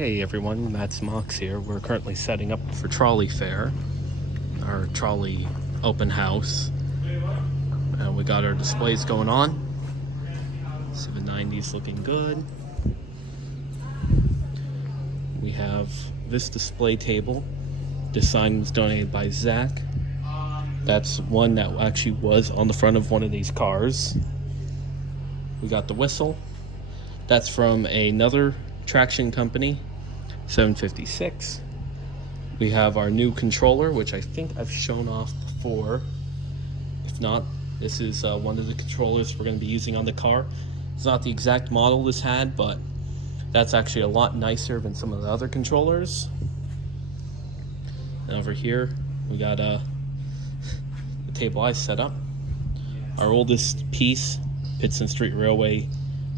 Hey everyone, Matt's Mox here. We're currently setting up for Trolley Fair, our trolley open house. And we got our displays going on. 790's looking good. We have this display table. This sign was donated by Zach. That's one that actually was on the front of one of these cars. We got the whistle. That's from another traction company, 756. We have our new controller, which I think I've shown off before. If not, this is one of the controllers we're going to be using on the car. It's not the exact model this had, but that's actually a lot nicer than some of the other controllers. And over here, we got the table I set up. Our oldest piece, Pittston Street Railway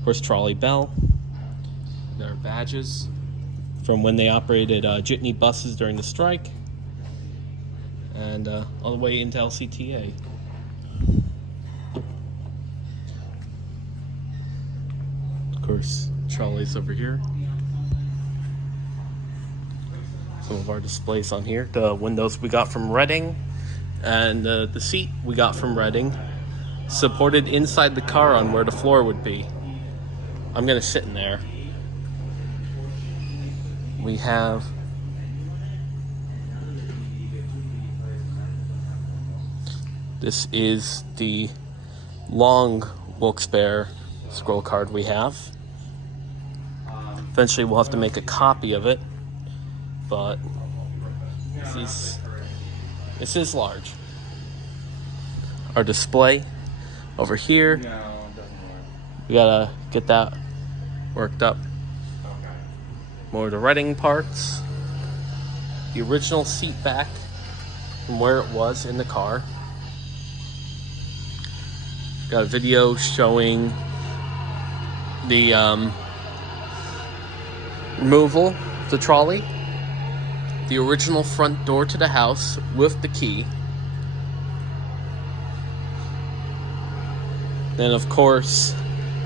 horse trolley bell. We got our badges from when they operated jitney buses during the strike, and all the way into LCTA. Of course, trolleys over here. Some of our displays on here. The windows we got from Reading, and the seat we got from Reading, supported inside the car on where the floor would be. I'm gonna sit in there. We have this is the long Wilkes Barre scroll card we have. Eventually we'll have to make a copy of it, but this is large. Our display over here, we gotta get that worked up. More of the Reading parts. The original seat back from where it was in the car. Got a video showing the removal of the trolley. The original front door to the house with the key. Then of course,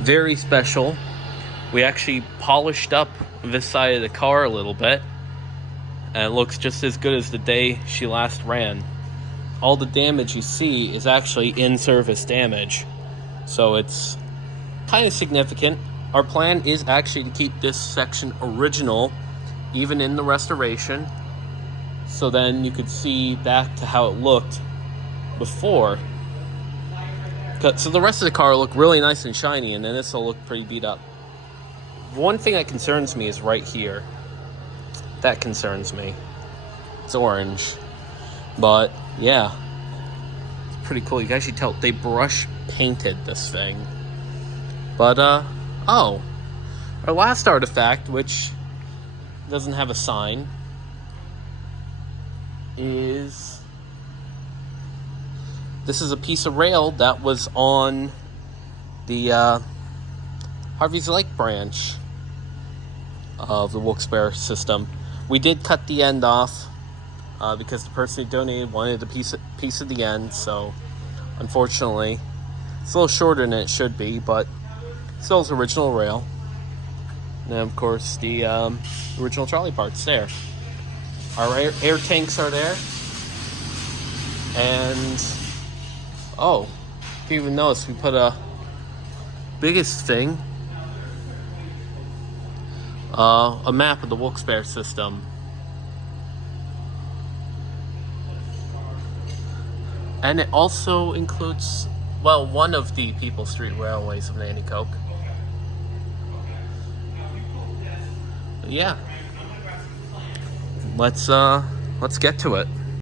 very special, we actually polished up this side of the car a little bit, and it looks just as good as the day she last ran. All the damage you see is actually in-service damage, so it's kind of significant. Our plan is actually to keep this section original, even in the restoration, so then you could see back to how it looked before. So the rest of the car will look really nice and shiny, and then this will look pretty beat up. One thing that concerns me is right here. That concerns me. It's orange. But, yeah. It's pretty cool. You guys should tell, they brush painted this thing. But, oh. Our last artifact, which doesn't have a sign, is... This is a piece of rail that was on the Harvey's Lake branch of the Wilkes Barre system. We did cut the end off because the person who donated wanted a piece of the end, so unfortunately it's a little shorter than it should be, but still is original rail. And then of course the original trolley parts there. Our air tanks are there, and oh, if you even notice, we put a biggest thing, a map of the Wilkes Barre system. And it also includes, well, one of the People's Street Railways of Nanticoke. But yeah, let's get to it.